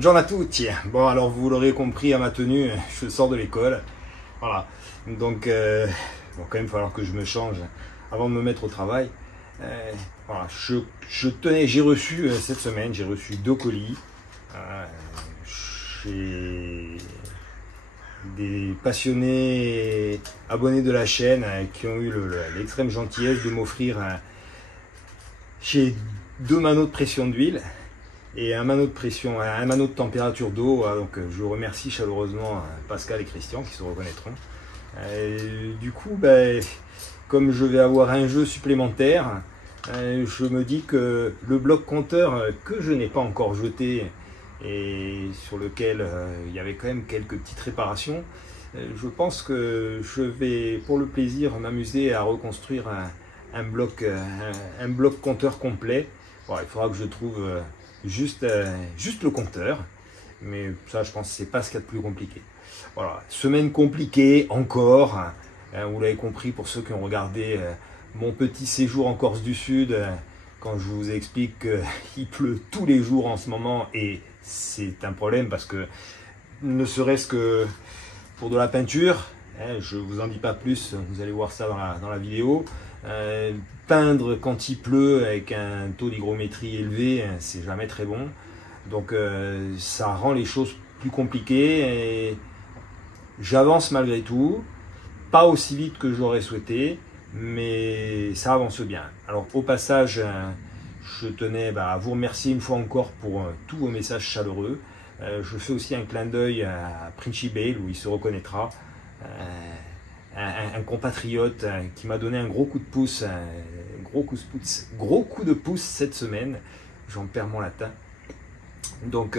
Bonjour à tous. Bon, alors vous l'aurez compris à ma tenue, je sors de l'école. Voilà. Donc, bon, quand même, il va falloir que je me change avant de me mettre au travail. Voilà, j'ai reçu cette semaine, j'ai reçu 2 colis. J'ai des passionnés abonnés de la chaîne qui ont eu l'extrême gentillesse de m'offrir j'ai 2 manneaux de pression d'huile et un manneau de température d'eau. Donc je remercie chaleureusement Pascal et Christian qui se reconnaîtront. Du coup, comme je vais avoir un jeu supplémentaire, je me dis que le bloc compteur que je n'ai pas encore jeté et sur lequel il y avait quand même quelques petites réparations, je pense que je vais pour le plaisir m'amuser à reconstruire un bloc compteur complet. Bon, il faudra que je trouve juste le compteur, mais ça je pense que c'est pas ce qu'il y a de plus compliqué. Voilà, semaine compliquée encore, vous l'avez compris pour ceux qui ont regardé mon petit séjour en Corse du Sud, quand je vous explique qu'il pleut tous les jours en ce moment, et c'est un problème parce que ne serait-ce que pour de la peinture, je vous en dis pas plus, vous allez voir ça dans la vidéo. Peindre quand il pleut avec un taux d'hygrométrie élevé, c'est jamais très bon. Donc ça rend les choses plus compliquées et j'avance malgré tout, pas aussi vite que j'aurais souhaité, mais ça avance bien. Alors au passage, je tenais à vous remercier une fois encore pour tous vos messages chaleureux. Je fais aussi un clin d'œil à Princi Bale où il se reconnaîtra. Un compatriote qui m'a donné un gros coup de pouce, gros coup de pouce cette semaine. J'en perds mon latin. Donc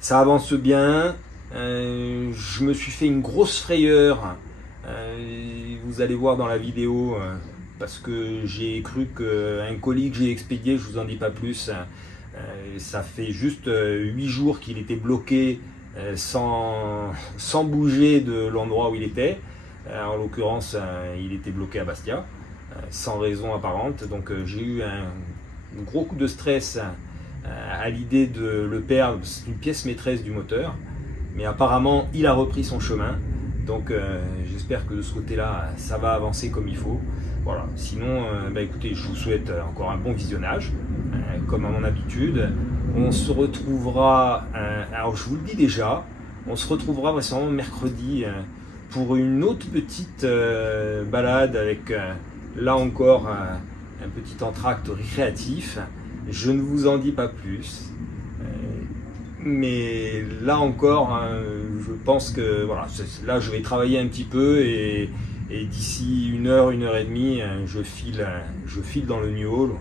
ça avance bien. Je me suis fait une grosse frayeur. Vous allez voir dans la vidéo parce que j'ai cru qu'un colis que j'ai expédié, je vous en dis pas plus. Ça fait juste 8 jours qu'il était bloqué sans bouger de l'endroit où il était. En l'occurrence, il était bloqué à Bastia, sans raison apparente. Donc j'ai eu un gros coup de stress à l'idée de le perdre. C'est une pièce maîtresse du moteur. Mais apparemment, il a repris son chemin. Donc j'espère que de ce côté-là, ça va avancer comme il faut. Voilà. Sinon, écoutez, je vous souhaite encore un bon visionnage. Comme à mon habitude, on se retrouvera, alors je vous le dis déjà, on se retrouvera vraisemblablement mercredi pour une autre petite balade avec là encore un petit entracte récréatif. Je ne vous en dis pas plus, mais là encore je pense que voilà, là je vais travailler un petit peu et d'ici 1 heure, 1 heure et demie, je file dans le New Hall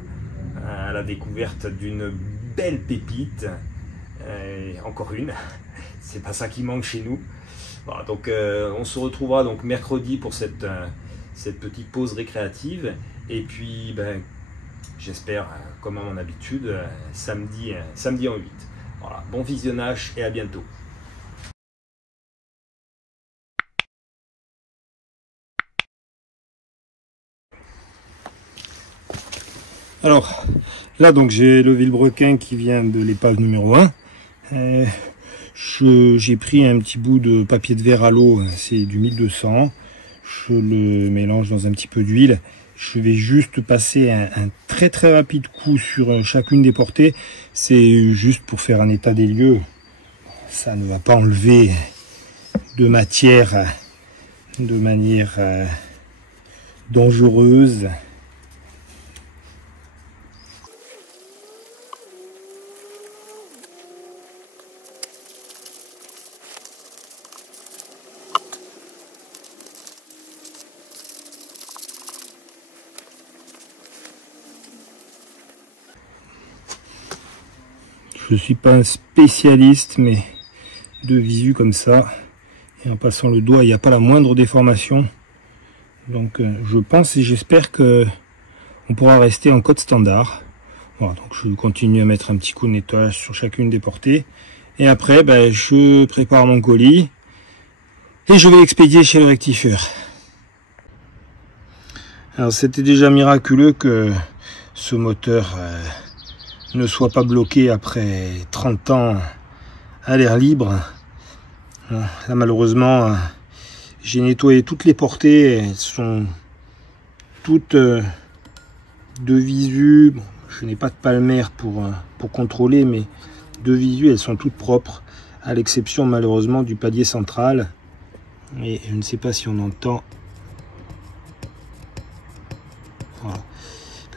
à la découverte d'une belle pépite, encore une, c'est pas ça qui manque chez nous. Voilà, donc on se retrouvera donc mercredi pour cette petite pause récréative et puis j'espère comme à mon habitude samedi en 8. Voilà, bon visionnage et à bientôt. Alors là donc j'ai le vilebrequin qui vient de l'épave numéro 1. J'ai pris un petit bout de papier de verre à l'eau, c'est du 1200. Je le mélange dans un petit peu d'huile. Je vais juste passer un très très rapide coup sur chacune des portées. C'est juste pour faire un état des lieux. Ça ne va pas enlever de matière de manière dangereuse. Je ne suis pas un spécialiste, mais de visu comme ça, et en passant le doigt, il n'y a pas la moindre déformation. Donc je pense et j'espère que on pourra rester en code standard. Voilà, donc je continue à mettre un petit coup de nettoyage sur chacune des portées. Et après, je prépare mon colis et je vais l'expédier chez le rectifieur. Alors c'était déjà miraculeux que ce moteur ne soit pas bloqué après 30 ans à l'air libre. Bon, là malheureusement j'ai nettoyé toutes les portées, elles sont toutes de visu. Bon, je n'ai pas de palmaire pour contrôler, mais de visu elles sont toutes propres, à l'exception malheureusement du palier central. Et je ne sais pas si on entend. Voilà.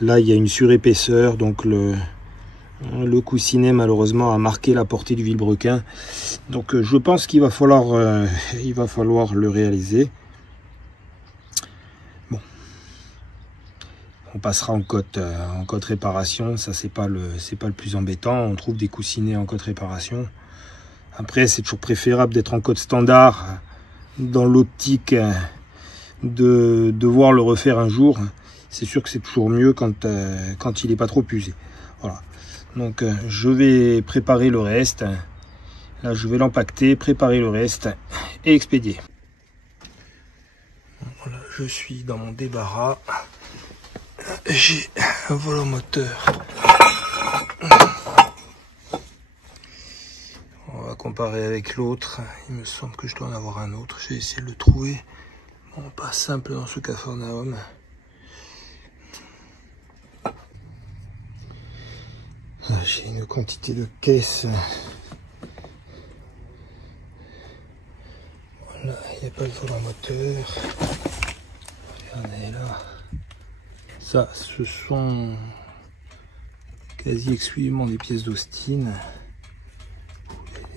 Là il y a une surépaisseur, donc le coussinet malheureusement a marqué la portée du vilebrequin. Donc je pense qu'il va falloir le réaliser. Bon, on passera en cote réparation. Ça c'est pas le plus embêtant. On trouve des coussinets en cote réparation. Après c'est toujours préférable d'être en cote standard, dans l'optique de devoir le refaire un jour. C'est sûr que c'est toujours mieux quand il n'est pas trop usé. Voilà. Donc je vais préparer le reste. Là je vais l'empacter, préparer le reste et expédier. Voilà, je suis dans mon débarras. J'ai un volomoteur. On va comparer avec l'autre. Il me semble que je dois en avoir un autre. J'ai essayé de le trouver. Bon, pas simple dans ce Capharnaüm. J'ai une quantité de caisses. Voilà, il n'y a pas le volomoteur. Regardez là. Ça, ce sont quasi exclusivement des pièces d'Austin.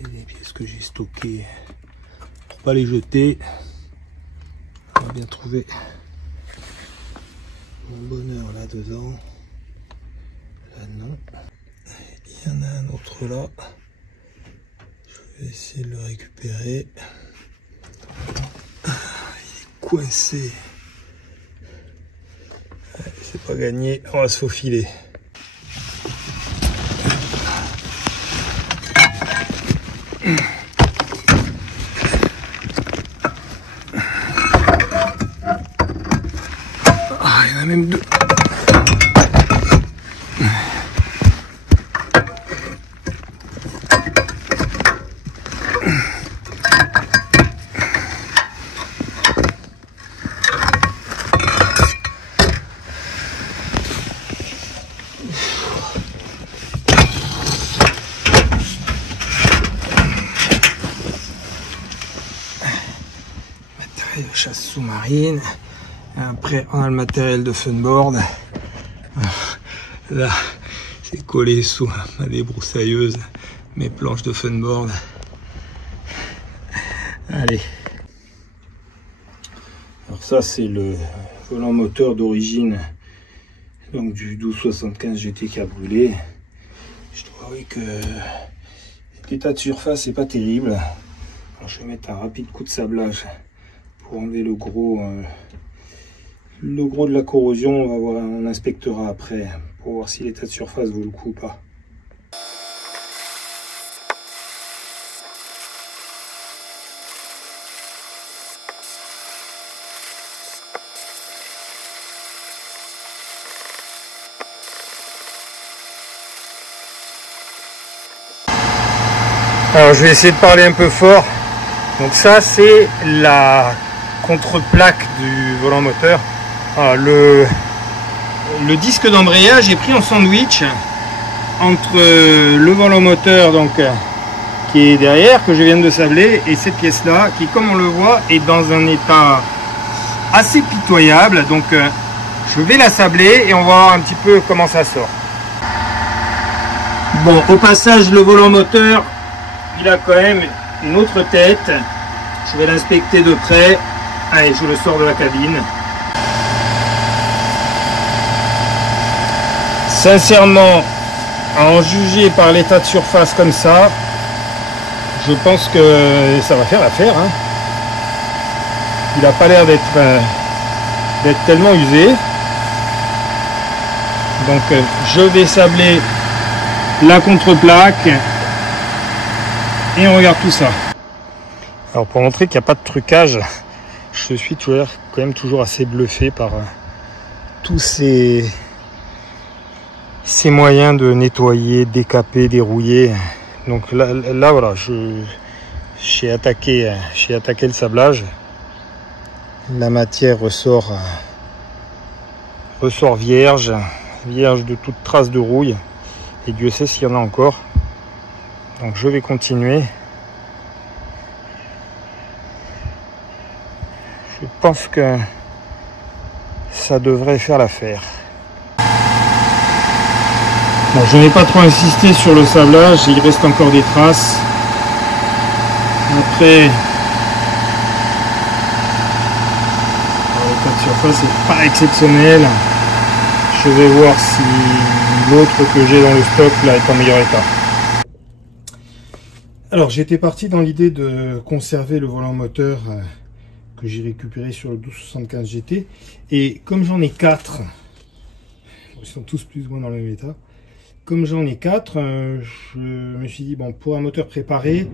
Des pièces que j'ai stockées pour pas les jeter. On va bien trouver mon bonheur là-dedans. Là, non. Il y en a un autre là. Je vais essayer de le récupérer. Il est coincé. C'est pas gagné. On va se faufiler. Ah, il y en a même deux. De chasse sous-marine. Après on a le matériel de funboard. Là c'est collé sous ma débroussailleuse mes planches de funboard. Allez, alors ça c'est le volant moteur d'origine, donc du 1275 GT qui a brûlé. Je dois avouer que l'état de surface est pas terrible. Alors, je vais mettre un rapide coup de sablage pour enlever le gros de la corrosion. On va voir, on inspectera après pour voir si l'état de surface vaut le coup ou pas. Alors je vais essayer de parler un peu fort. Donc ça c'est la contre-plaque du volant moteur. Alors, le disque d'embrayage est pris en sandwich entre le volant moteur donc qui est derrière, que je viens de sabler, et cette pièce là qui, comme on le voit, est dans un état assez pitoyable. Donc je vais la sabler et on va voir un petit peu comment ça sort. Bon, au passage, le volant moteur il a quand même une autre tête. Je vais l'inspecter de près. Allez, je le sors de la cabine. Sincèrement, à en juger par l'état de surface comme ça, je pense que ça va faire l'affaire. Hein. Il n'a pas l'air d'être tellement usé. Donc je vais sabler la contre-plaque et on regarde tout ça. Alors pour montrer qu'il n'y a pas de trucage, je suis quand même toujours assez bluffé par tous ces moyens de nettoyer, décaper, dérouiller. Donc là voilà, j'ai attaqué le sablage. La matière ressort vierge de toute trace de rouille. Et Dieu sait s'il y en a encore. Donc je vais continuer. Je pense que ça devrait faire l'affaire. Bon, je n'ai pas trop insisté sur le sablage, il reste encore des traces. Après, l'état de surface n'est pas exceptionnel. Je vais voir si l'autre que j'ai dans le stock là est en meilleur état. Alors j'étais parti dans l'idée de conserver le volant moteur que j'ai récupéré sur le 1275 GT. Et comme j'en ai 4, ils sont tous plus ou moins dans le même état. Comme j'en ai 4, je me suis dit, bon, pour un moteur préparé,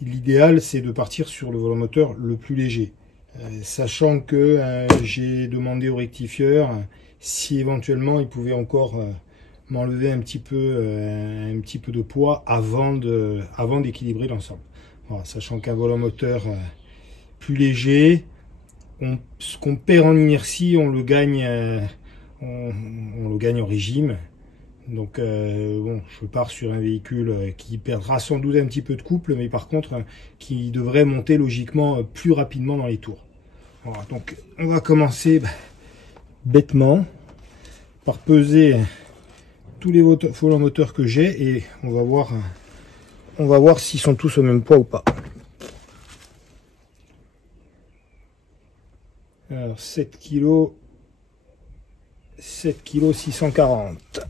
l'idéal c'est de partir sur le volant moteur le plus léger. Sachant que j'ai demandé au rectifieur si éventuellement il pouvait encore m'enlever un petit peu de poids avant d'équilibrer l'ensemble. Voilà, sachant qu'un volant moteur plus léger, ce qu'on perd en inertie, on le gagne en régime. Donc bon, je pars sur un véhicule qui perdra sans doute un petit peu de couple, mais par contre qui devrait monter logiquement plus rapidement dans les tours. Voilà, donc on va commencer bêtement par peser tous les volants moteurs que j'ai et on va voir s'ils sont tous au même poids ou pas. Alors 7 kg 640.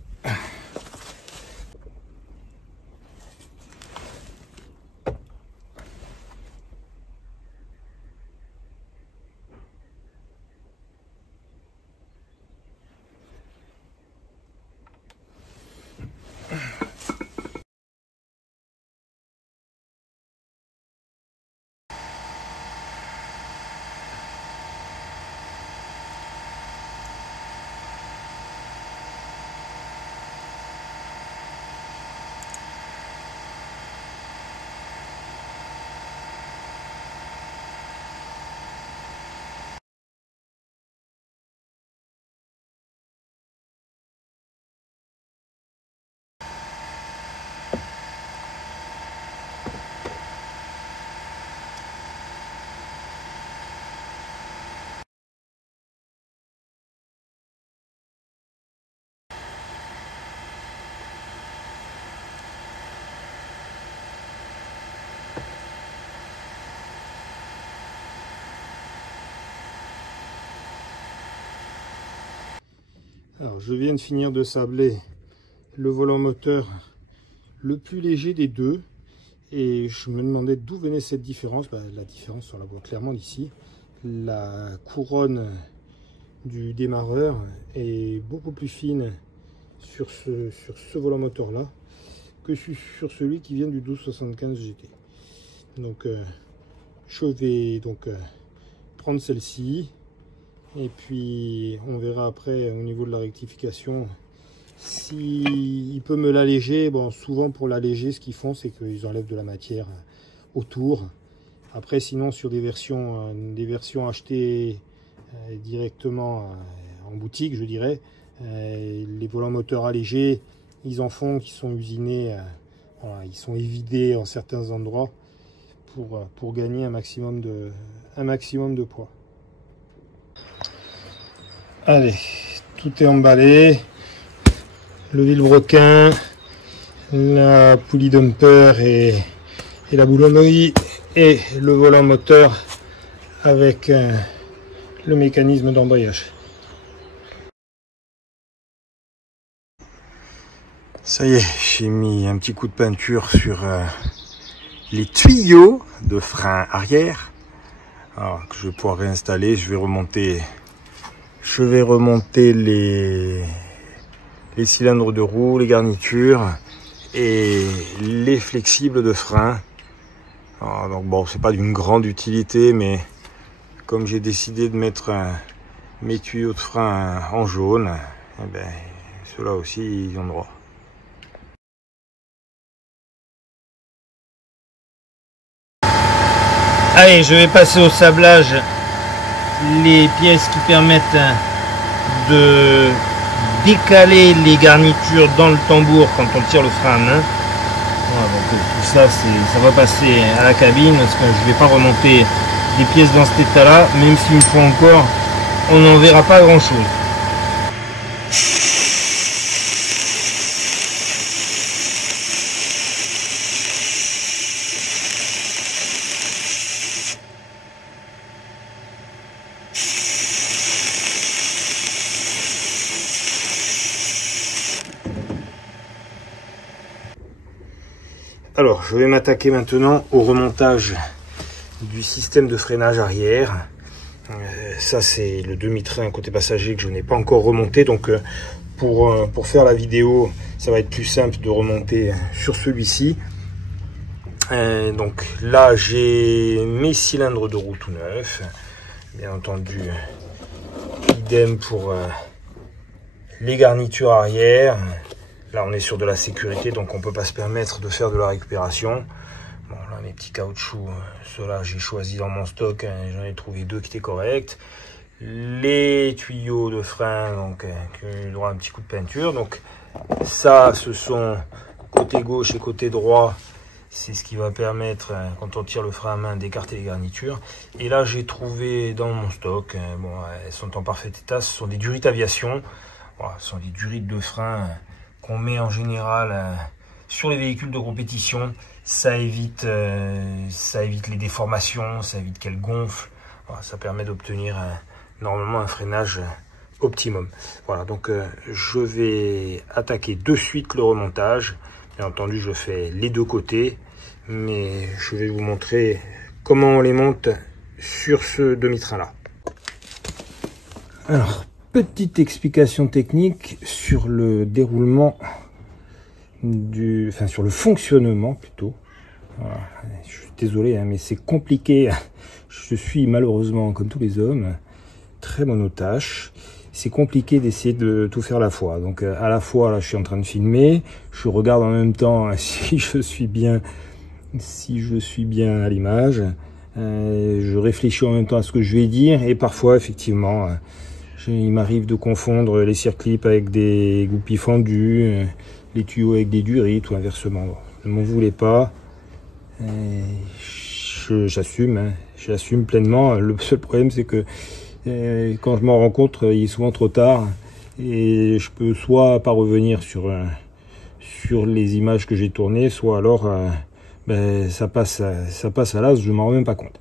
Alors je viens de finir de sabler le volant moteur le plus léger des deux et je me demandais d'où venait cette différence. La différence on la voit clairement ici. La couronne du démarreur est beaucoup plus fine sur ce volant moteur là que sur celui qui vient du 1275 GT. Donc je vais donc prendre celle-ci. Et puis on verra après au niveau de la rectification s'il peut me l'alléger. Bon, souvent pour l'alléger ce qu'ils font c'est qu'ils enlèvent de la matière autour. Après sinon sur des versions achetées directement en boutique je dirais, les volants moteurs allégés ils en font qui sont usinés, voilà, ils sont évidés en certains endroits pour gagner un maximum de poids. Allez, tout est emballé, le vilebrequin, la poulie dumper et la boulonnerie et le volant moteur avec le mécanisme d'embrayage. Ça y est, j'ai mis un petit coup de peinture sur les tuyaux de frein arrière. Alors que je vais pouvoir réinstaller, je vais remonter les cylindres de roue, les garnitures et les flexibles de frein. Alors, donc bon, c'est pas d'une grande utilité, mais comme j'ai décidé de mettre mes tuyaux de frein en jaune, eh ben, ceux-là aussi ils ont droit. Allez, je vais passer au sablage les pièces qui permettent de décaler les garnitures dans le tambour quand on tire le frein à main. Voilà, donc tout ça, ça va passer à la cabine parce que je ne vais pas remonter des pièces dans cet état là, même si une fois encore on n'en verra pas grand chose. Alors, je vais m'attaquer maintenant au remontage du système de freinage arrière. Ça, c'est le demi-train côté passager que je n'ai pas encore remonté. Donc, pour faire la vidéo, ça va être plus simple de remonter sur celui-ci. Donc là, j'ai mes cylindres de roue tout neufs. Bien entendu, idem pour les garnitures arrière. Là, on est sur de la sécurité, donc on peut pas se permettre de faire de la récupération. Bon, là, mes petits caoutchoucs, ceux-là, j'ai choisi dans mon stock. J'en ai trouvé 2 qui étaient corrects. Les tuyaux de frein, donc, qui ont eu le droit à un petit coup de peinture. Donc, ça, ce sont côté gauche et côté droit. C'est ce qui va permettre, quand on tire le frein à main, d'écarter les garnitures. Et là, j'ai trouvé dans mon stock, bon, elles sont en parfait état, ce sont des durites aviation. Voilà, ce sont des durites de frein qu'on met en général sur les véhicules de compétition. Ça évite les déformations, ça évite qu'elles gonflent. Voilà, ça permet d'obtenir normalement un freinage optimum. Voilà, donc je vais attaquer de suite le remontage. Bien entendu, je fais les deux côtés, mais je vais vous montrer comment on les monte sur ce demi-train là. Alors, petite explication technique sur le déroulement sur le fonctionnement plutôt. Voilà. Je suis désolé, hein, mais c'est compliqué. Je suis malheureusement, comme tous les hommes, très monotache. C'est compliqué d'essayer de tout faire à la fois. Donc à la fois, là, je suis en train de filmer, je regarde en même temps si je suis bien à l'image. Je réfléchis en même temps à ce que je vais dire et parfois, effectivement, il m'arrive de confondre les circlips avec des goupilles fendues, les tuyaux avec des durites ou inversement. Bon, ne m'en voulez pas. J'assume, j'assume pleinement. Le seul problème, c'est que quand je m'en rends compte, il est souvent trop tard et je peux soit pas revenir sur les images que j'ai tournées, soit alors ça passe à l'as, je m'en rends même pas compte.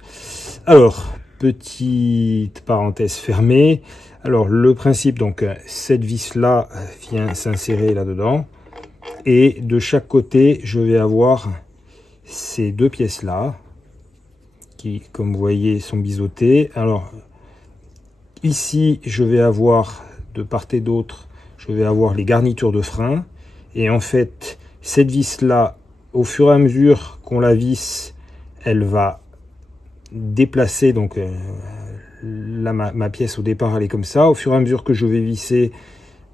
Alors, petite parenthèse fermée. Alors, le principe, donc, cette vis-là vient s'insérer là-dedans et de chaque côté, je vais avoir ces deux pièces-là qui, comme vous voyez, sont biseautées. Alors, ici, je vais avoir, de part et d'autre, je vais avoir les garnitures de frein. Et en fait, cette vis-là, au fur et à mesure qu'on la visse, elle va déplacer. Donc là, ma pièce au départ, elle est comme ça. Au fur et à mesure que je vais visser,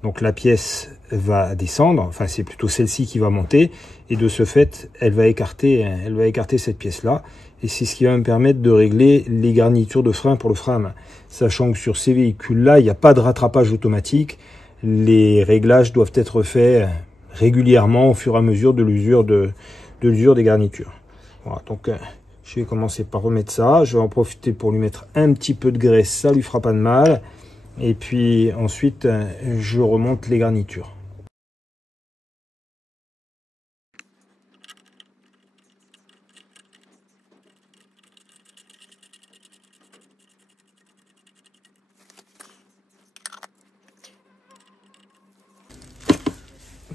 donc la pièce va descendre. Enfin, c'est plutôt celle-ci qui va monter. Et de ce fait, elle va écarter cette pièce-là. Et c'est ce qui va me permettre de régler les garnitures de frein pour le frein à main. Sachant que sur ces véhicules-là, il n'y a pas de rattrapage automatique. Les réglages doivent être faits régulièrement au fur et à mesure de l'usure des garnitures. Voilà, donc je vais commencer par remettre ça. Je vais en profiter pour lui mettre un petit peu de graisse, ça lui fera pas de mal. Et puis ensuite, je remonte les garnitures.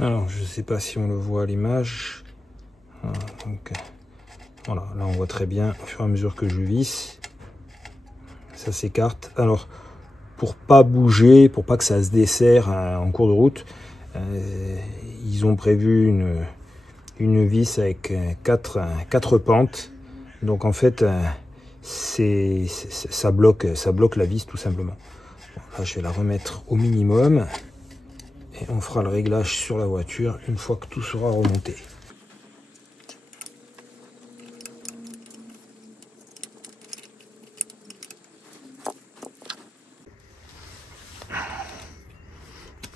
Alors, je ne sais pas si on le voit à l'image. Voilà, donc, voilà, là on voit très bien au fur et à mesure que je visse. Ça s'écarte. Alors, pour pas bouger, pour pas que ça se desserre en cours de route, ils ont prévu une vis avec quatre pentes. Donc en fait, ça bloque la vis tout simplement. Bon, là, je vais la remettre au minimum. Et on fera le réglage sur la voiture une fois que tout sera remonté.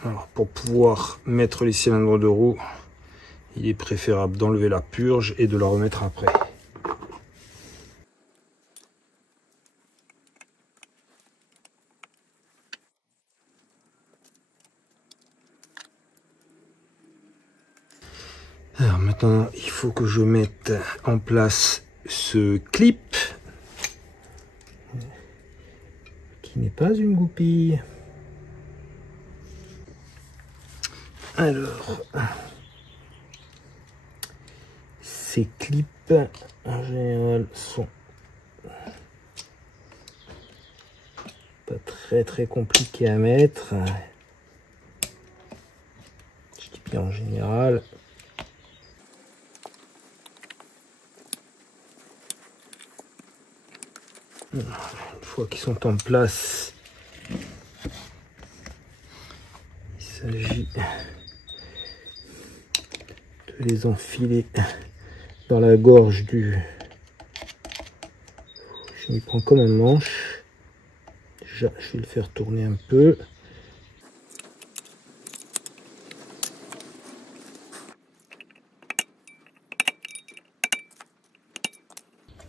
Alors, pour pouvoir mettre les cylindres de roue, il est préférable d'enlever la purge et de la remettre après. Alors maintenant, il faut que je mette en place ce clip, qui n'est pas une goupille. Alors, ces clips, en général, sont pas très compliqués à mettre. Je dis bien en général. Une fois qu'ils sont en place, il s'agit de les enfiler dans la gorge du... Je m'y prends comme un manche. Déjà, je vais le faire tourner un peu.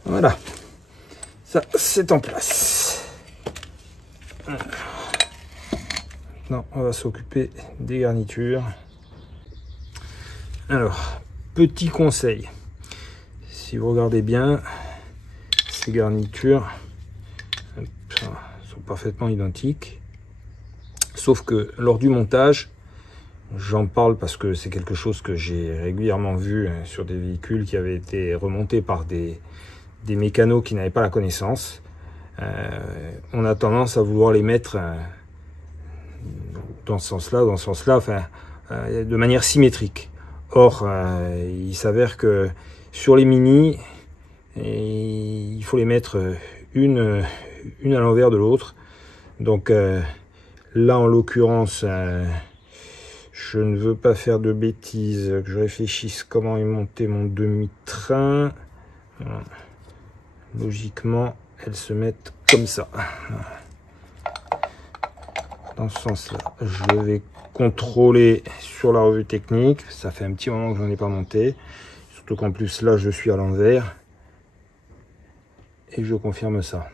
Voilà. Ça, c'est en place. Maintenant, on va s'occuper des garnitures. Alors, petit conseil. Si vous regardez bien, ces garnitures sont parfaitement identiques. Sauf que lors du montage, j'en parle parce que c'est quelque chose que j'ai régulièrement vu sur des véhicules qui avaient été remontés par des mécanos qui n'avaient pas la connaissance. On a tendance à vouloir les mettre dans ce sens-là, enfin, de manière symétrique. Or, il s'avère que sur les Mini, il faut les mettre une à l'envers de l'autre. Donc là, en l'occurrence, je ne veux pas faire de bêtises, que je réfléchisse comment est monté mon demi-train. Voilà. Logiquement, elles se mettent comme ça. Dans ce sens-là, je vais contrôler sur la revue technique. Ça fait un petit moment que je n'en ai pas monté. Surtout qu'en plus, là, je suis à l'envers. Et je confirme ça.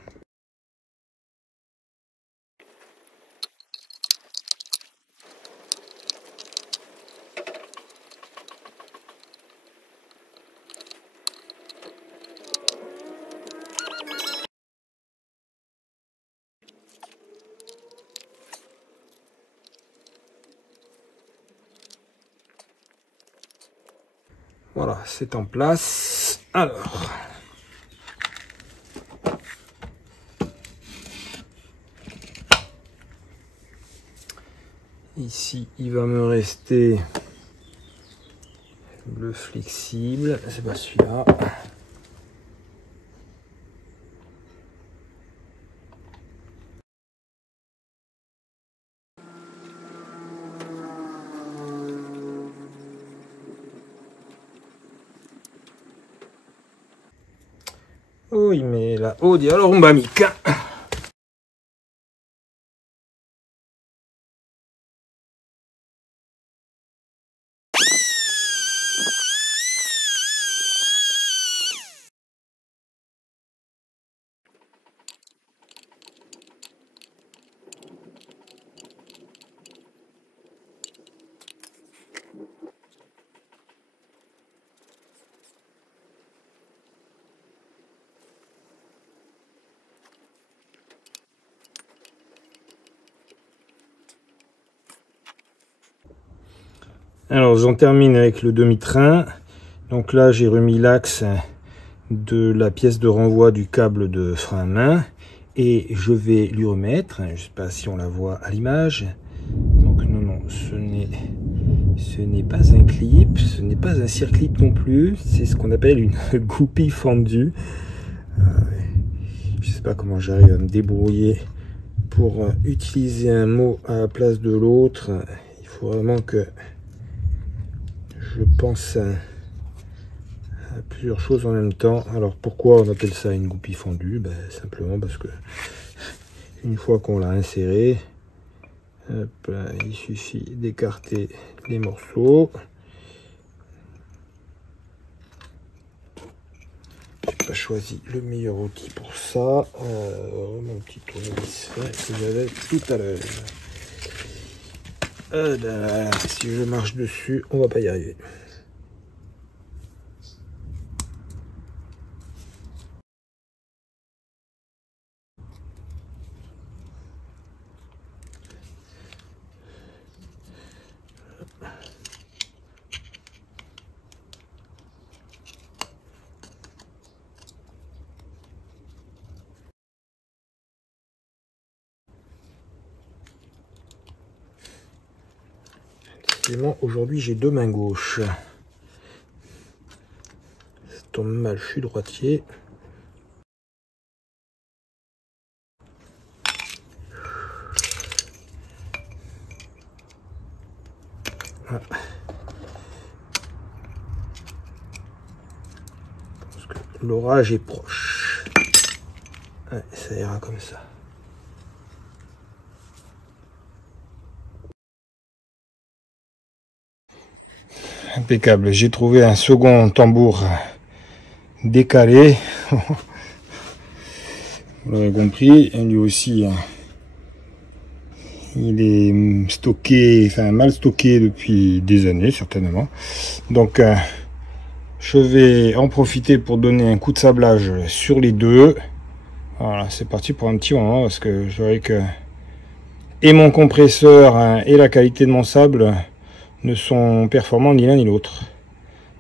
Voilà, c'est en place. Alors, ici, il va me rester le flexible. C'est pas celui-là. Oh, il met la Audi alors on va mica. Alors j'en termine avec le demi-train. Donc là j'ai remis l'axe de la pièce de renvoi du câble de frein à main et je vais lui remettre, je ne sais pas si on la voit à l'image. Donc non, ce n'est pas un clip, ce n'est pas un circlip non plus, c'est ce qu'on appelle une goupille fendue. Je ne sais pas comment j'arrive à me débrouiller pour utiliser un mot à la place de l'autre. Il faut vraiment que je pense à plusieurs choses en même temps. Alors pourquoi on appelle ça une goupille fendue? Simplement parce que une fois qu'on l'a insérée, Hop là, il suffit d'écarter les morceaux. J'ai pas choisi le meilleur outil pour ça. Mon petit tournevis que j'avais tout à l'heure. Si je marche dessus, on va pas y arriver. Aujourd'hui j'ai deux mains gauches. Ça tombe mal, je suis droitier. Ah. Je pense que l'orage est proche. Ouais, ça ira comme ça. Impeccable, j'ai trouvé un second tambour décalé. Vous l'avez compris, lui aussi, il est stocké, enfin mal stocké depuis des années certainement. Donc je vais en profiter pour donner un coup de sablage sur les deux. Voilà, c'est parti pour un petit moment parce que je dirais que et mon compresseur et la qualité de mon sable ne sont performants ni l'un ni l'autre.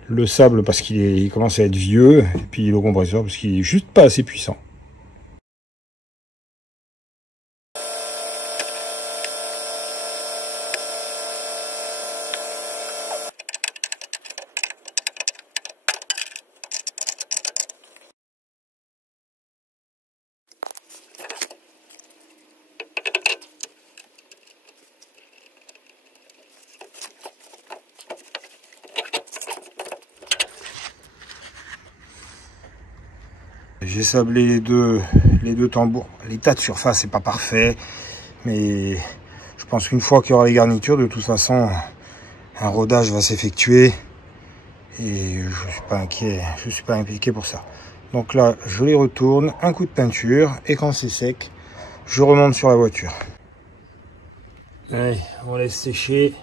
Le sable parce qu'il commence à être vieux, et puis le compresseur parce qu'il est juste pas assez puissant. J'ai sablé les deux tambours. L'état de surface n'est pas parfait, mais je pense qu'une fois qu'il y aura les garnitures, de toute façon, un rodage va s'effectuer et je suis pas inquiet. Je suis pas impliqué pour ça. Donc là, je les retourne, un coup de peinture et quand c'est sec, je remonte sur la voiture. Allez, on laisse sécher.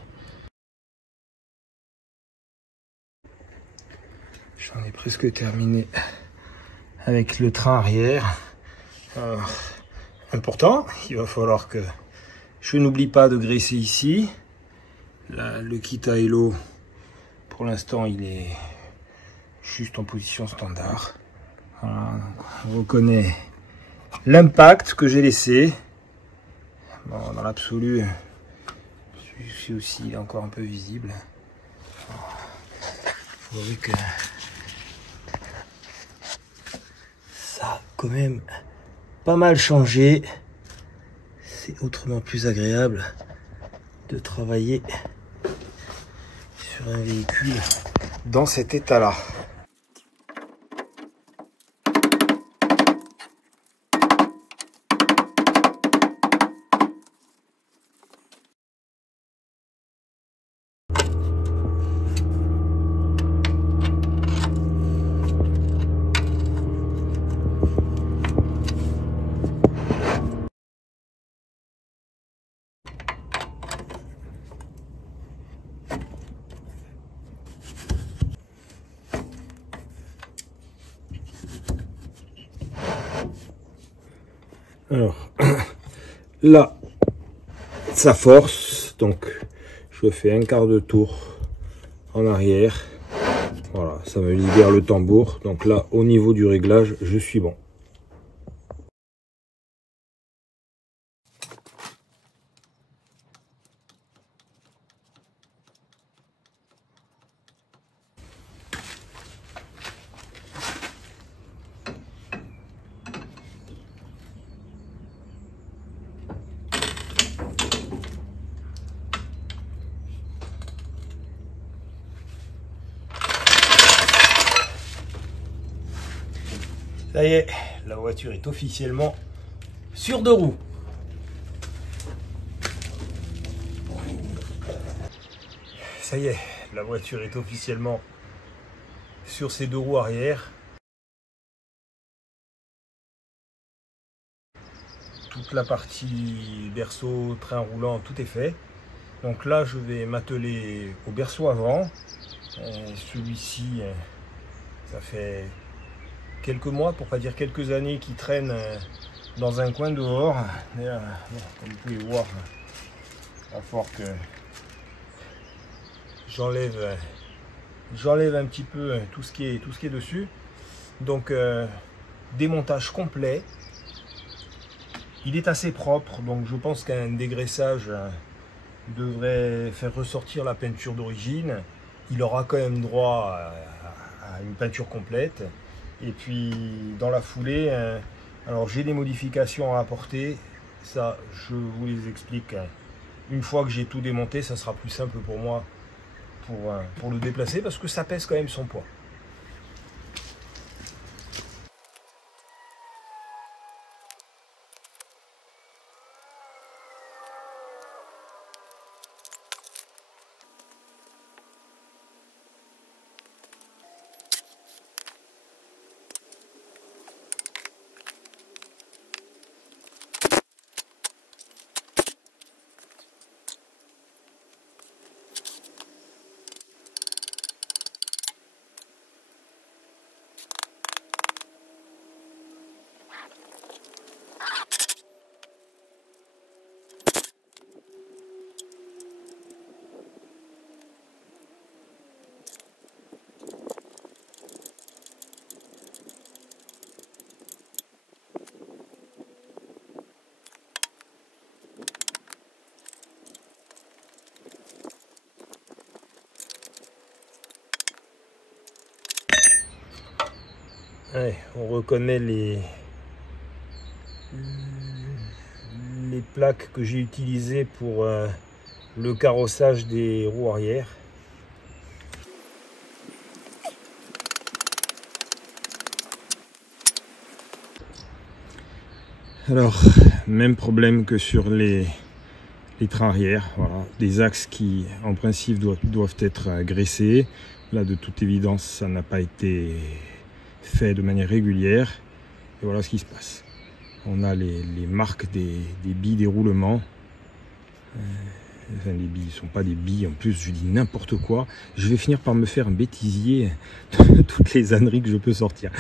J'en ai presque terminé avec le train arrière. Important, il va falloir que je n'oublie pas de graisser ici. Là, le kit à Hello, pour l'instant, il est juste en position standard. Voilà, on reconnaît l'impact que j'ai laissé. Bon, dans l'absolu, celui-ci aussi il est encore un peu visible. Il faudrait que ça a quand même pas mal changé. C'est autrement plus agréable de travailler sur un véhicule dans cet état-là. Alors, là, ça force, donc je fais un quart de tour en arrière. Voilà, ça me libère le tambour. Donc là, au niveau du réglage, je suis bon. Ça y est, la voiture est officiellement sur deux roues. Ça y est, la voiture est officiellement sur ses deux roues arrière. Toute la partie berceau, train roulant, tout est fait. Donc là, je vais m'atteler au berceau avant. Celui-ci, ça fait quelques mois, pour pas dire quelques années, qu'il traîne dans un coin dehors. D'ailleurs, comme vous pouvez voir, à force que j'enlève un petit peu tout ce qui est dessus. Donc démontage complet. Il est assez propre, donc je pense qu'un dégraissage devrait faire ressortir la peinture d'origine. Il aura quand même droit à une peinture complète. Et puis dans la foulée, alors j'ai des modifications à apporter. Ça, je vous les explique une fois que j'ai tout démonté. Ça sera plus simple pour moi pour le déplacer, parce que ça pèse quand même son poids. Ouais, on reconnaît les plaques que j'ai utilisées pour le carrossage des roues arrière. Alors, même problème que sur les trains arrière, voilà, des axes qui en principe doivent être graissés. Là, de toute évidence, ça n'a pas été fait de manière régulière, et voilà ce qui se passe. On a les marques des billes d'éroulement. Enfin, les billes ne sont pas des billes, en plus je dis n'importe quoi. Je vais finir par me faire un bêtisier de toutes les âneries que je peux sortir.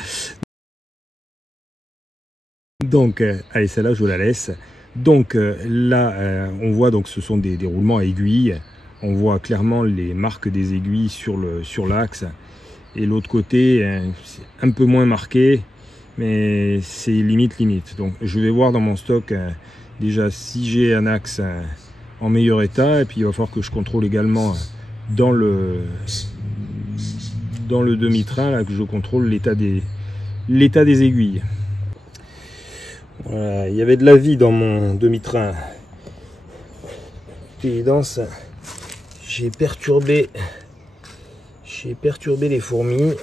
Donc, allez, celle-là je la laisse. Donc là, on voit, donc ce sont des roulements à aiguilles. On voit clairement les marques des aiguilles sur l'axe. Et l'autre côté, c'est un peu moins marqué, mais c'est limite. Donc je vais voir dans mon stock déjà si j'ai un axe en meilleur état, et puis il va falloir que je contrôle également dans le demi-train, là, que je contrôle l'état des aiguilles. Voilà, il y avait de la vie dans mon demi-train. Évidence, j'ai perturbé les fourmis.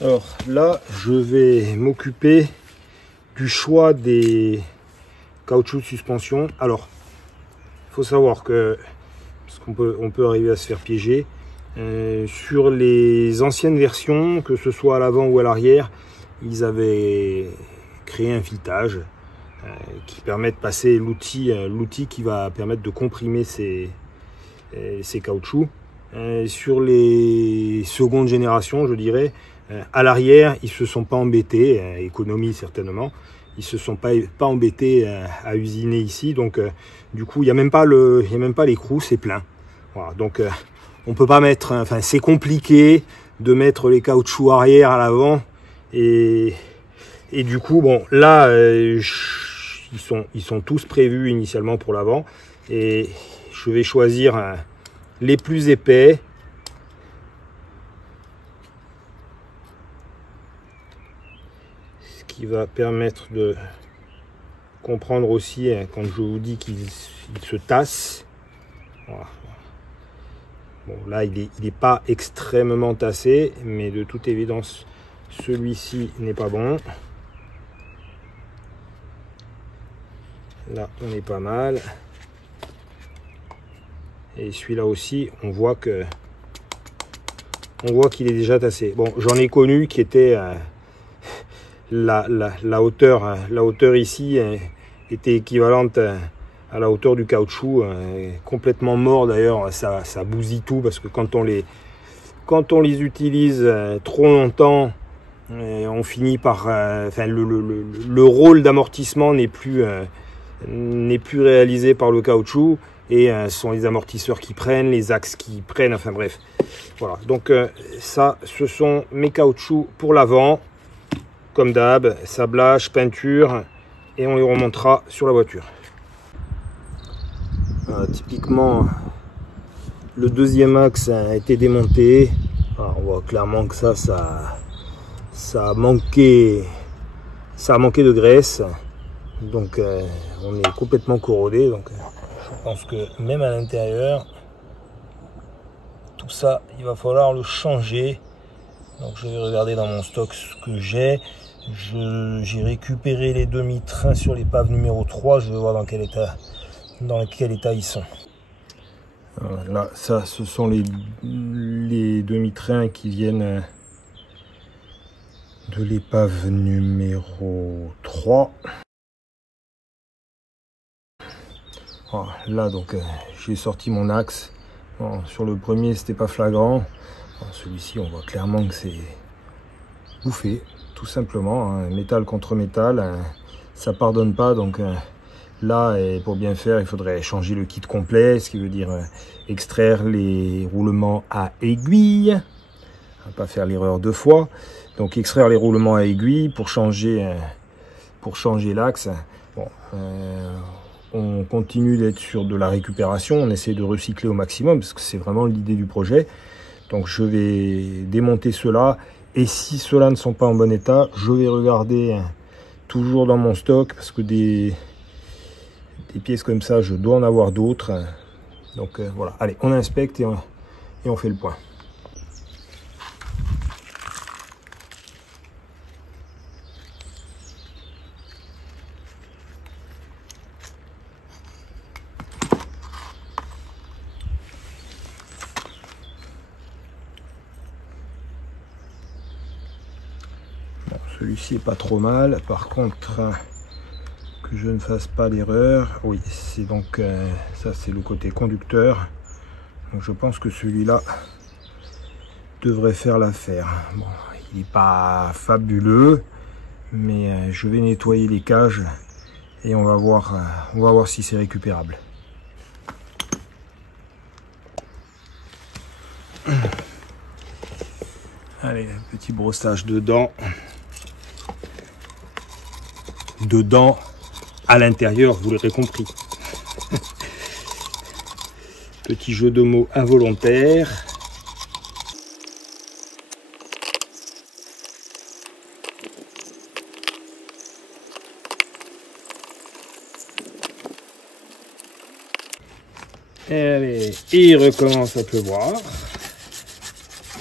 Alors là, je vais m'occuper du choix des caoutchoucs de suspension. Alors, il faut savoir que, parce qu'on peut arriver à se faire piéger, sur les anciennes versions, que ce soit à l'avant ou à l'arrière, ils avaient créé un filetage qui permet de passer l'outil qui va permettre de comprimer ces caoutchoucs. Sur les secondes générations, je dirais, à l'arrière, ils se sont pas embêtés, économie certainement, ils se sont pas embêtés à usiner ici, donc du coup il n'y a même pas l'écrou, c'est plein. Voilà, donc on peut pas mettre, enfin c'est compliqué de mettre les caoutchoucs arrière à l'avant, et du coup bon là ils sont tous prévus initialement pour l'avant, et je vais choisir les plus épais. Ce qui va permettre de comprendre aussi quand je vous dis qu'il se tasse. Voilà. Bon, là, il n'est pas extrêmement tassé, mais de toute évidence, celui-ci n'est pas bon. Là, on est pas mal. Et celui-là aussi, on voit qu'il est déjà tassé. Bon, j'en ai connu qui était la hauteur ici était équivalente à la hauteur du caoutchouc, complètement mort d'ailleurs. Ça bousille tout parce que quand on les utilise trop longtemps, on finit par, le rôle d'amortissement n'est plus réalisé par le caoutchouc, et ce sont les amortisseurs qui prennent, les axes qui prennent, enfin bref. Voilà, donc ça, ce sont mes caoutchoucs pour l'avant, comme d'hab, sablage, peinture, et on les remontera sur la voiture. Voilà, typiquement, le deuxième axe a été démonté. Alors, on voit clairement que ça a manqué de graisse, donc on est complètement corrodé. Donc je pense que même à l'intérieur, tout ça, il va falloir le changer. Donc je vais regarder dans mon stock ce que j'ai. J'ai récupéré les demi-trains sur l'épave numéro 3. Je vais voir dans quel état ils sont. Alors là, ça, ce sont les demi-trains qui viennent de l'épave numéro 3. Alors, là, donc, j'ai sorti mon axe. Bon, sur le premier, c'était pas flagrant. Celui-ci, on voit clairement que c'est bouffé, tout simplement. Hein. Métal contre métal, ça pardonne pas. Donc là, et pour bien faire, il faudrait changer le kit complet, ce qui veut dire extraire les roulements à aiguille. On va pas faire l'erreur deux fois. Donc extraire les roulements à aiguille pour changer l'axe. Bon, on continue d'être sur de la récupération, on essaie de recycler au maximum parce que c'est vraiment l'idée du projet. Donc je vais démonter cela, et si ceux-là ne sont pas en bon état, je vais regarder toujours dans mon stock parce que des pièces comme ça, je dois en avoir d'autres. Donc voilà, allez, on inspecte et on fait le point. Celui-ci est pas trop mal. Par contre, que je ne fasse pas l'erreur, oui, c'est donc ça, c'est le côté conducteur. Donc je pense que celui-là devrait faire l'affaire. Bon, il n'est pas fabuleux, mais je vais nettoyer les cages et on va voir si c'est récupérable. Allez, petit brossage dedans. Dedans, à l'intérieur, vous l'aurez compris. Petit jeu de mots involontaire. Allez, il recommence à pleuvoir.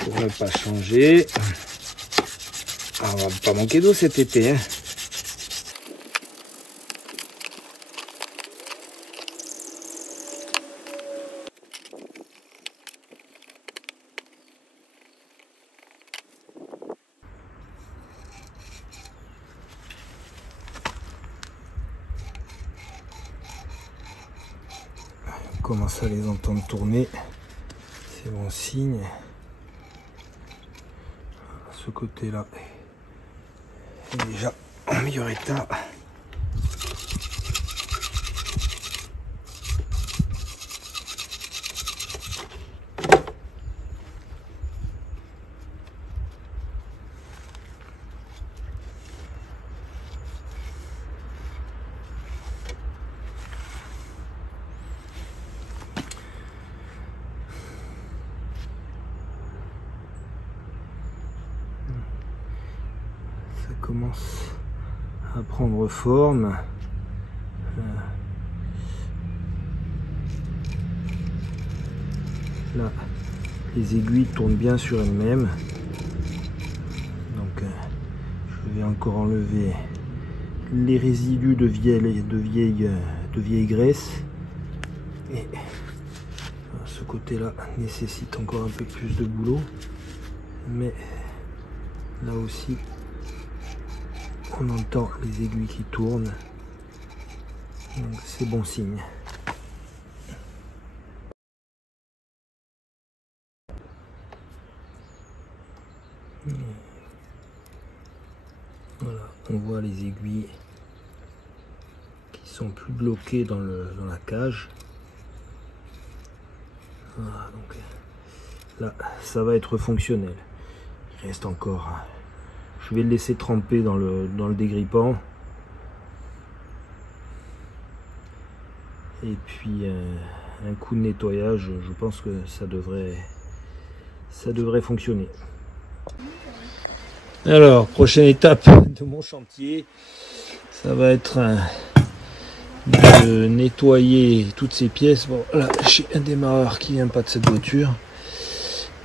Pour ne pas changer. Ah, on va pas manquer d'eau cet été, hein. On commence à les entendre tourner, c'est bon signe. Ce côté-là est déjà en meilleur état. Commence à prendre forme. Là, les aiguilles tournent bien sur elles-mêmes. Donc, je vais encore enlever les résidus de vieille graisse. Et ce côté-là nécessite encore un peu plus de boulot, mais là aussi on entend les aiguilles qui tournent, donc c'est bon signe. Voilà, on voit les aiguilles qui sont plus bloquées dans la cage. Voilà, donc là ça va être fonctionnel. Il reste encore, je vais le laisser tremper dans le dégrippant, et puis un coup de nettoyage, je pense que ça devrait fonctionner. Alors, prochaine étape de mon chantier, ça va être de nettoyer toutes ces pièces. Bon, là j'ai un démarreur qui vient pas de cette voiture,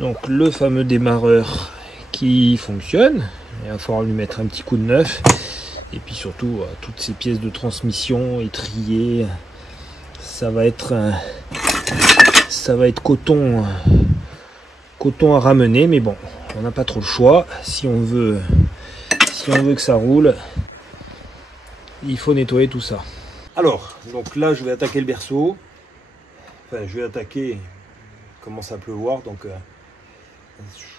donc le fameux démarreur qui fonctionne, il va falloir lui mettre un petit coup de neuf, et puis surtout toutes ces pièces de transmission étriées, ça va être coton à ramener, mais bon, on n'a pas trop le choix. Si on veut que ça roule, il faut nettoyer tout ça. Alors, donc là je vais attaquer le berceau. Enfin, je vais attaquer, il commence à pleuvoir, donc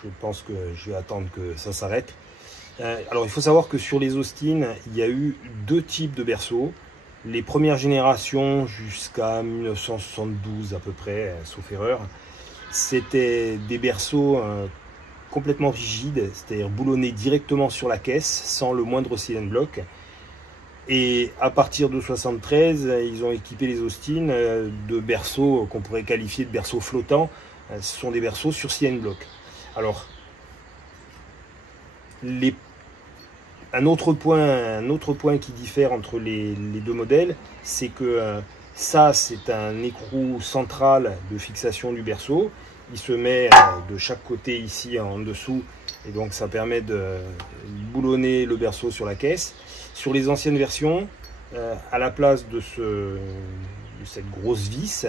je pense que je vais attendre que ça s'arrête. Alors il faut savoir que sur les Austin, il y a eu deux types de berceaux. Les premières générations jusqu'à 1972 à peu près, sauf erreur, c'était des berceaux complètement rigides, c'est-à-dire boulonnés directement sur la caisse sans le moindre silent block. Et à partir de 73, ils ont équipé les Austin de berceaux qu'on pourrait qualifier de berceaux flottants. Ce sont des berceaux sur silent block. Alors, un autre point qui diffère entre les deux modèles, c'est que ça, c'est un écrou central de fixation du berceau. Il se met de chaque côté ici en dessous, et donc ça permet de boulonner le berceau sur la caisse. Sur les anciennes versions, à la place de cette grosse vis,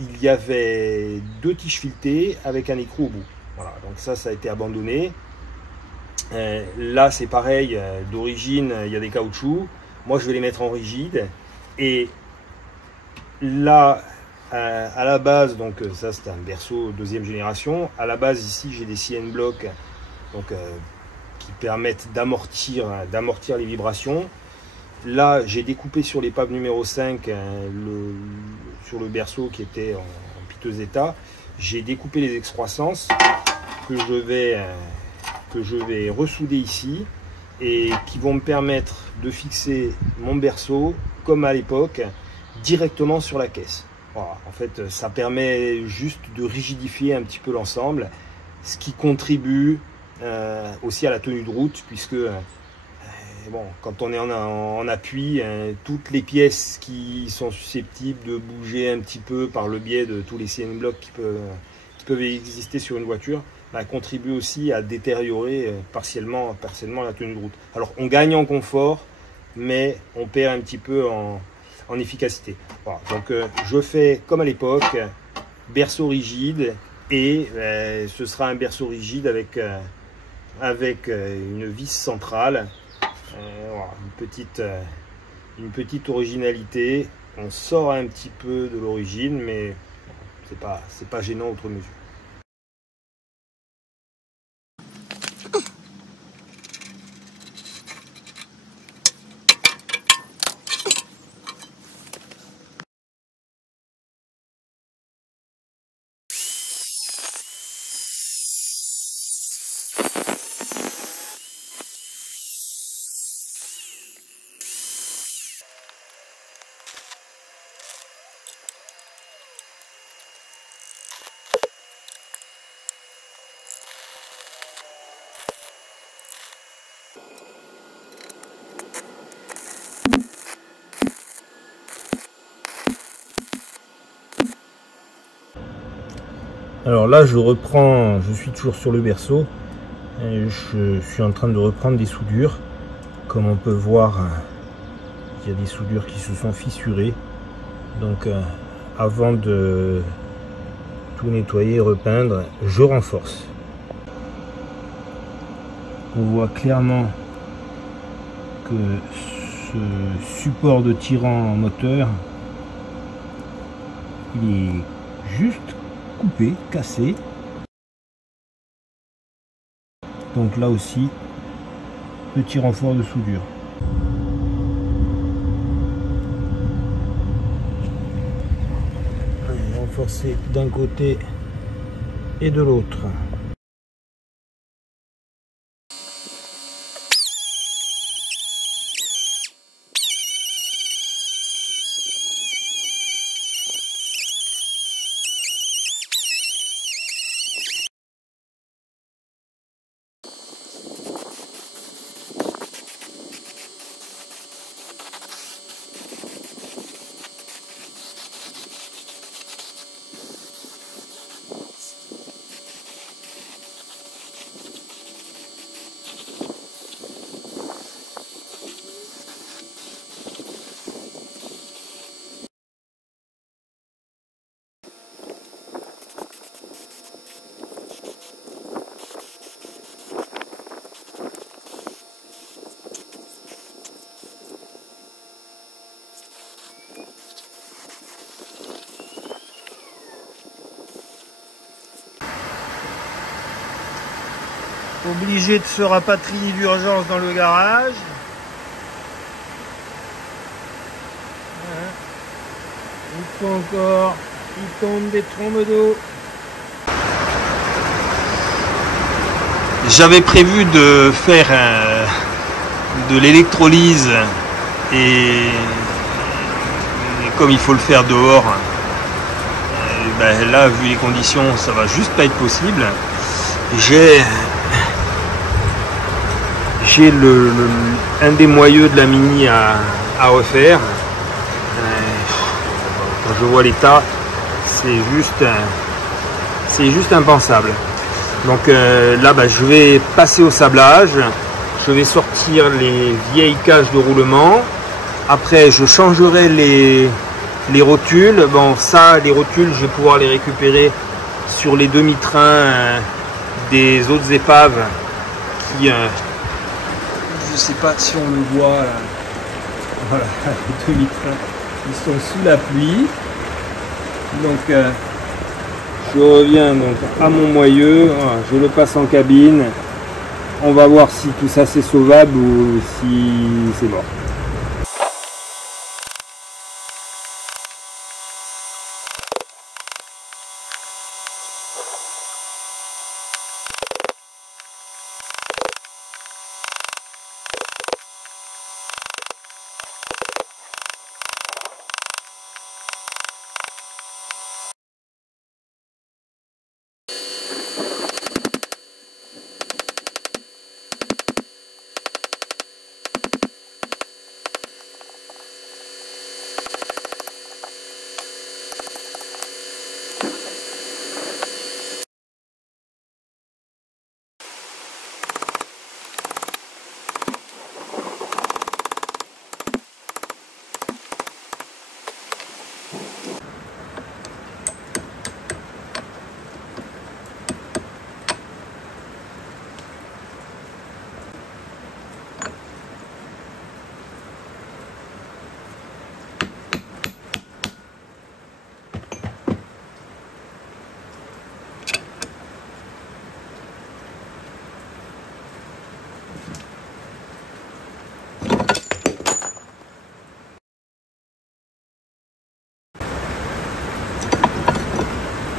il y avait deux tiges filetées avec un écrou au bout. Voilà, donc ça a été abandonné. Là c'est pareil, d'origine il y a des caoutchoucs. Moi je vais les mettre en rigide, et là à la base, donc ça c'est un berceau deuxième génération. À la base ici j'ai des silent blocks, donc qui permettent d'amortir les vibrations. Là j'ai découpé sur l'épave numéro 5 sur le berceau qui était en piteux état. J'ai découpé les excroissances que je vais ressouder ici, et qui vont me permettre de fixer mon berceau comme à l'époque directement sur la caisse. Voilà, en fait ça permet juste de rigidifier un petit peu l'ensemble, ce qui contribue aussi à la tenue de route, puisque bon, quand on est en appui, toutes les pièces qui sont susceptibles de bouger un petit peu par le biais de tous les silent blocks qui peuvent exister sur une voiture, contribuent aussi à détériorer partiellement la tenue de route. Alors on gagne en confort, mais on perd un petit peu en efficacité. Voilà, donc je fais comme à l'époque, berceau rigide, et ce sera un berceau rigide avec une vis centrale. Voilà, une petite originalité. On sort un petit peu de l'origine, mais c'est pas gênant outre mesure. Alors là je suis toujours sur le berceau, et je suis en train de reprendre des soudures. Comme on peut voir, il y a des soudures qui se sont fissurées, donc avant de tout nettoyer, repeindre, je renforce. On voit clairement que ce support de tirant moteur, il est juste coupé, cassé. Donc là aussi, petit renfort de soudure. Renforcer d'un côté et de l'autre. Obligé de se rapatrier d'urgence dans le garage. Il faut encore, il tombe des trombes d'eau. J'avais prévu de faire de l'électrolyse et comme il faut le faire dehors, ben là vu les conditions ça va juste pas être possible. J'ai un des moyeux de la Mini à refaire. Quand je vois l'état, c'est juste impensable. Donc là, je vais passer au sablage. Je vais sortir les vieilles cages de roulement. Après, je changerai les rotules. Bon, ça, les rotules, je vais pouvoir les récupérer sur les demi-trains des autres épaves qui... je sais pas si on le voit là. Voilà, les demi-trains ils sont sous la pluie. Donc je reviens donc à mon moyeu, voilà, je le passe en cabine. On va voir si tout ça c'est sauvable ou si c'est mort.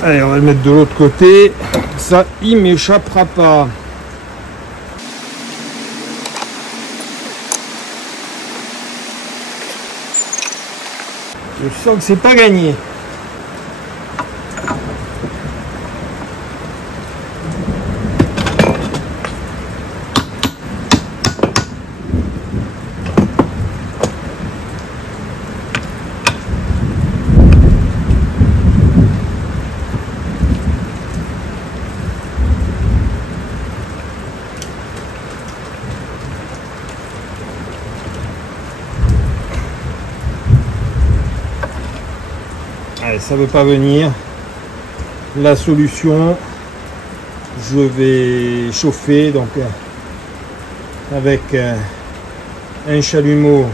Allez, on va le mettre de l'autre côté. Ça, il m'échappera pas. Je sens que c'est pas gagné. Allez, ça veut pas venir. la solution, je vais chauffer donc avec un chalumeau.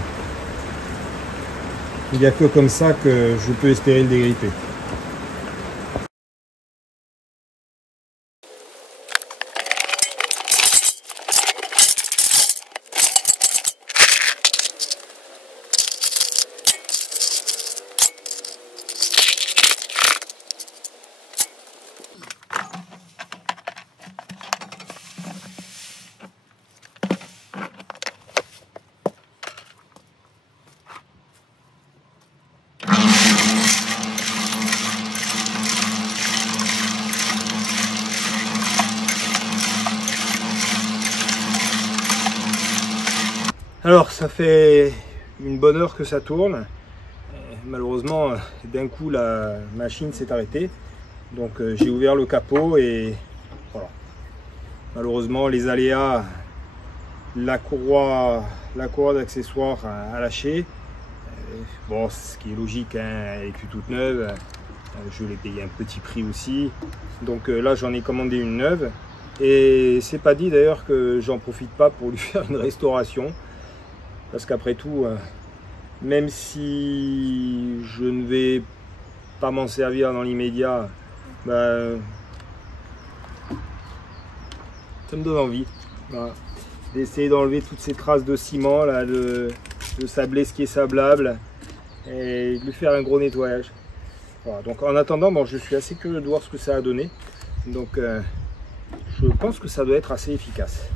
Il n'y a que comme ça que je peux espérer le dégripper. Alors ça fait une bonne heure que ça tourne. Malheureusement d'un coup la machine s'est arrêtée. Donc j'ai ouvert le capot et voilà. Malheureusement les aléas, la courroie d'accessoires a lâché. Bon, ce qui est logique, hein, elle est plus toute neuve. Je l'ai payé un petit prix aussi. Donc là j'en ai commandé une neuve. Et c'est pas dit d'ailleurs que j'en profite pas pour lui faire une restauration. Parce qu'après tout, même si je ne vais pas m'en servir dans l'immédiat, ça me donne envie, voilà, d'essayer d'enlever toutes ces traces de ciment, là, de sabler ce qui est sablable, et de lui faire un gros nettoyage. Voilà, donc en attendant, bon, je suis assez curieux de voir ce que ça a donné. Donc je pense que ça doit être assez efficace.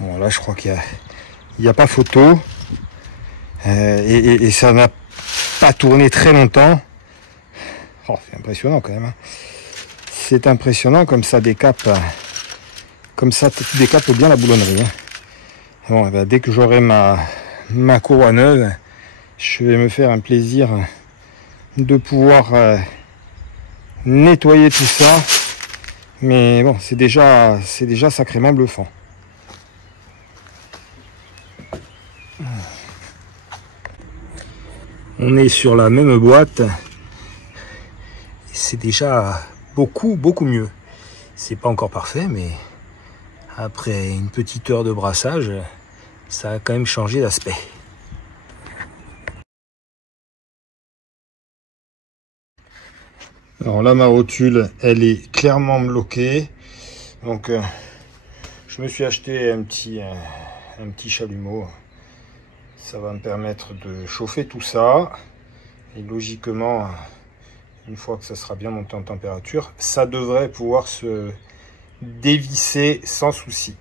Bon, là je crois qu'il n'y a pas photo et ça n'a pas tourné très longtemps. Oh, c'est impressionnant quand même, hein. C'est impressionnant comme ça décape bien la boulonnerie, hein. Bon, ben, dès que j'aurai ma courroie neuve, je vais me faire un plaisir de pouvoir nettoyer tout ça. Mais bon, c'est déjà sacrément bluffant. On est sur la même boîte. C'est déjà beaucoup mieux. C'est pas encore parfait, mais après une petite heure de brassage, ça a quand même changé d'aspect. Alors là, ma rotule, elle est clairement bloquée. Donc je me suis acheté un petit chalumeau. Ça va me permettre de chauffer tout ça. Et logiquement, une fois que ça sera bien monté en température, ça devrait pouvoir se dévisser sans souci.